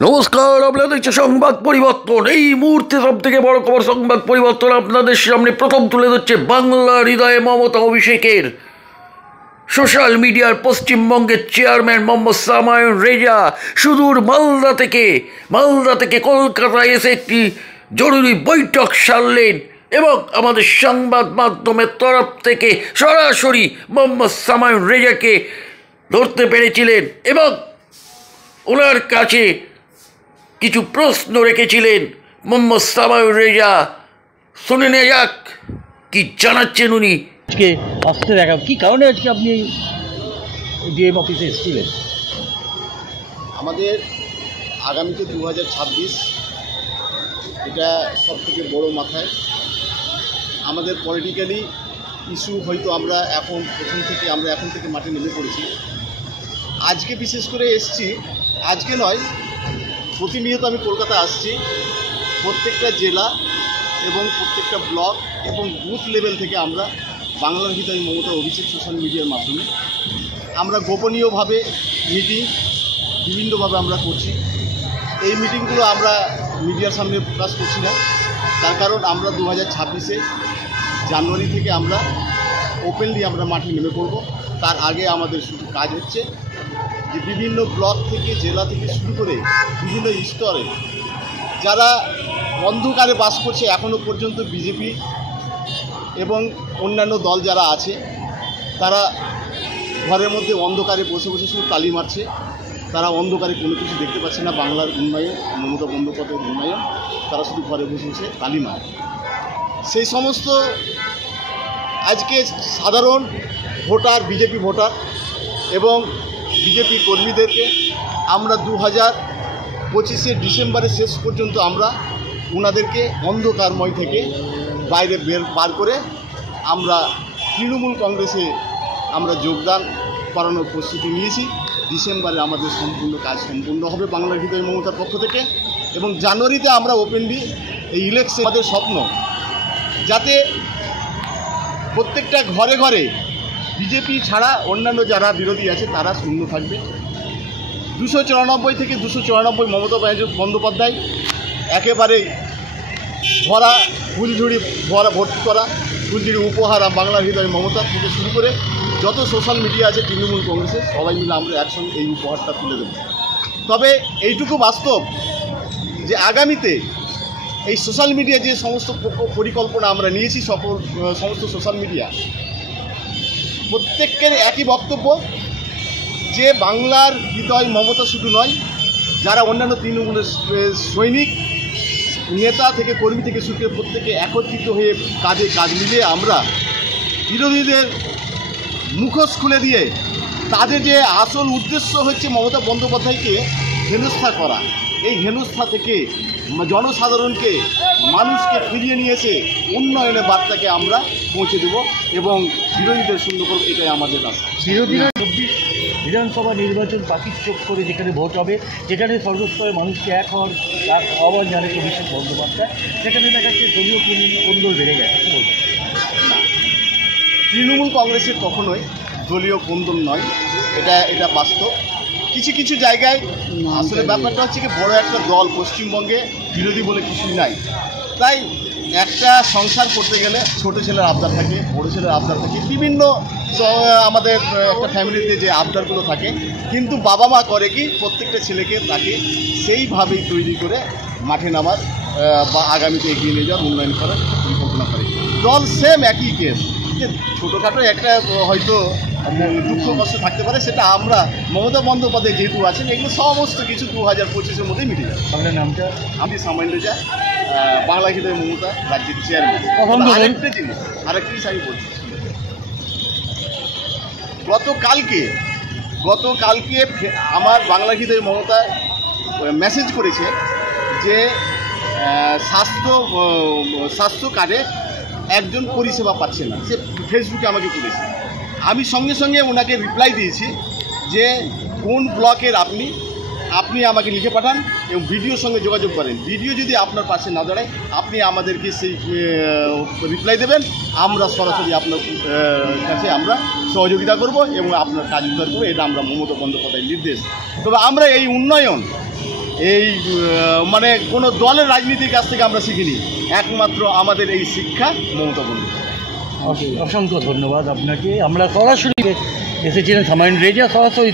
নমস্কার, আপনারা দেখছেন সংবাদ পরিবর্তন। এই মুহূর্তে সব থেকে বড় খবর সংবাদ পরিবর্তন আপনাদের সামনে প্রথম তুলে ধরছে বাংলার হৃদয়ে মমতা অভিষেকের সোশ্যাল মিডিয়ার পশ্চিমবঙ্গের চেয়ারম্যান মোহাম্মদ সামায়ুন রেজা সুদূর মালদা থেকে কলকাতায় এসে একটি জরুরি বৈঠক সারলেন এবং আমাদের সংবাদ মাধ্যমের তরফ থেকে সরাসরি মোহাম্মদ সামায়ুন রেজাকে ধরতে পেরেছিলেন এবং ওনার কাছে কিছু প্রশ্ন রেখেছিলেন মোহাম্মদ সামায়ুন রেজা। শুনে নেওয়া যাক কি জানাচ্ছেন উনি। আজকে আসতে দেখা কি কারণে আজকে আপনি ডিএম অফিসে এসেছিলেন? আমাদের আগামীতে 2026 এটা সবথেকে বড় মাথায় আমাদের পলিটিক্যালি ইস্যু হয়তো আমরা এখন থেকে মাঠে নেমে পড়েছি। আজকে বিশেষ করে এসছি, আজকে নয় প্রতিনিয়ত আমি কলকাতা আসছি। প্রত্যেকটা জেলা এবং প্রত্যেকটা ব্লক এবং বুথ লেভেল থেকে আমরা বাংলার হৃদয় মমতা অভিষেক সোশ্যাল মিডিয়ার মাধ্যমে আমরা গোপনীয়ভাবে মিটিং বিভিন্নভাবে আমরা করছি। এই মিটিংগুলো আমরা মিডিয়ার সামনে প্রকাশ করছি না, তার কারণ আমরা 2026-এ জানুয়ারি থেকে আমরা ওপেনলি আমরা মাঠে নেমে পড়ব। তার আগে আমাদের শুধু কাজ হচ্ছে যে বিভিন্ন ব্লক থেকে জেলা থেকে শুরু করে বিভিন্ন স্তরে যারা অন্ধকারে বাস করছে এখনও পর্যন্ত বিজেপি এবং অন্যান্য দল যারা আছে তারা ঘরের মধ্যে অন্ধকারে বসে বসে শুধু তালি মারছে। তারা অন্ধকারে কোনো কিছু দেখতে পাচ্ছে না, বাংলার উন্নয়ন, মমতা বন্দ্যোপাধ্যায়ের উন্নয়ন, তারা শুধু ঘরে বসে বসে তালি মারে। সেই সমস্ত আজকে সাধারণ ভোটার, বিজেপি ভোটার এবং বিজেপি কর্মীদেরকে আমরা 2025 ডিসেম্বরের শেষ পর্যন্ত আমরা ওনাদেরকে অন্ধকারময় থেকে বাইরে বার করে আমরা তৃণমূল কংগ্রেসে আমরা যোগদান করানোর প্রস্তুতি নিয়েছি। ডিসেম্বরে আমাদের সম্পূর্ণ কাজ সম্পূর্ণ হবে বাংলার হৃদয় মমতার পক্ষ থেকে এবং জানুয়ারিতে আমরা ওপেনলি এই ইলেকশন আমাদের স্বপ্ন যাতে প্রত্যেকটা ঘরে ঘরে বিজেপি ছাড়া অন্যান্য যারা বিরোধী আছে তারা শূন্য থাকবে। 294 থেকে 294 মমতা বন্দ্যোপাধ্যায় একেবারে ভরা ফুলঝুড়ি ভর্তি করা, ফুলঝুড়ি উপহার বাংলার হৃদয় মমতা থেকে শুরু করে যত সোশ্যাল মিডিয়া আছে তৃণমূল কংগ্রেসের সবাই মিলে আমরা একসঙ্গে এই উপহারটা তুলে দেব। তবে এইটুকু বাস্তব যে আগামীতে এই সোশ্যাল মিডিয়া যে সমস্ত পরিকল্পনা আমরা নিয়েছি সমস্ত সোশ্যাল মিডিয়া প্রত্যেকের একই বক্তব্য যে বাংলার হৃদয় মমতা শুধু নয়, যারা অন্যান্য তৃণমূলের সৈনিক নেতা থেকে কর্মী থেকে শুরু করে প্রত্যেকে একত্রিত হয়ে কাজে কাজ মিলিয়ে আমরা বিরোধীদের মুখোশ খুলে দিয়ে তাদের যে আসল উদ্দেশ্য হচ্ছে মমতা বন্দ্যোপাধ্যায়কে হেনস্থা করা, এই হেনস্থা থেকে জনসাধারণকে মানুষকে ফিরিয়ে নিয়ে এসে উন্নয়নের বার্তাকে আমরা পৌঁছে দেব এবং বিরোধীদের শূন্য করব, এটাই আমাদের আশা। বিরোধীরা 24 বিধানসভা নির্বাচন পাখির চোখ করে যেখানে ভোট হবে, যেখানে সর্বস্তরের মানুষকে এক হওয়ার আহ্বান জানায় অভিষেক বন্দ্যোপাধ্যায়, সেখানে দেখা যাচ্ছে দলীয় কোন্দল বেড়ে গেছে। না, তৃণমূল কংগ্রেসের কখনোই দলীয় কোন্দল নয়, এটা বাস্তব। কিছু জায়গায় আসলে ব্যাপারটা হচ্ছে কি বড় একটা দল পশ্চিমবঙ্গে বিরোধী বলে কিছুই নাই। তাই একটা সংসার করতে গেলে ছোট ছেলের আবদার থাকে, বড় ছেলের আবদার থাকে, বিভিন্ন আমাদের একটা ফ্যামিলিতে যে আবদারগুলো থাকে, কিন্তু বাবা মা করে কি প্রত্যেকটা ছেলেকে তাকে সেইভাবেই তৈরি করে মাঠে নামার বা আগামীতে এগিয়ে নিয়ে যাওয়ার, উন্নয়ন করার পরিকল্পনা করে। দল সেম একই কেস, যে ছোটোখাটো একটা হয়তো দুঃখ কষ্ট থাকতে পারে, সেটা আমরা মমতা বন্দ্যোপাধ্যায় যেহেতু আছেন এগুলো সমস্ত কিছু 2025-এর মধ্যেই মিটে যাবে। আপনার নামটা? আমি সামাইন রেজা, বাংলা হৃদয় মমতা রাজ্যের চেয়ারম্যান। আরেকটা জিনিস আমি বলছি, গতকালকে আমার বাংলা হৃদয় মমতা মেসেজ করেছে যে স্বাস্থ্য কার্ডে একজন পরিষেবা পাচ্ছে না, সে ফেসবুকে আমাকে করেছে। আমি সঙ্গে সঙ্গে ওনাকে রিপ্লাই দিয়েছি যে কোন ব্লকের আপনি আমাকে লিখে পাঠান এবং ভিডিওর সঙ্গে যোগাযোগ করেন। ভিডিও যদি আপনার পাশে না দাঁড়ায় আপনি আমাদেরকে সেই রিপ্লাই দেবেন, আমরা সরাসরি আপনার কাছে আমরা সহযোগিতা করব এবং আপনার কাজ উদ্ধার করবো। এটা আমরা মমতা বন্দ্যোপাধ্যায়ের নির্দেশ। তবে আমরা এই উন্নয়ন এই মানে কোনো দলের রাজনীতির কাছ থেকে আমরা শিখিনি, একমাত্র আমাদের এই শিক্ষা মমতা বন্দ্যোপাধ্যায়। অসংখ্য ধন্যবাদ আপনাকে। আমরা সরাসরি এসেছিলেন সামাইন রেজা সরাসরি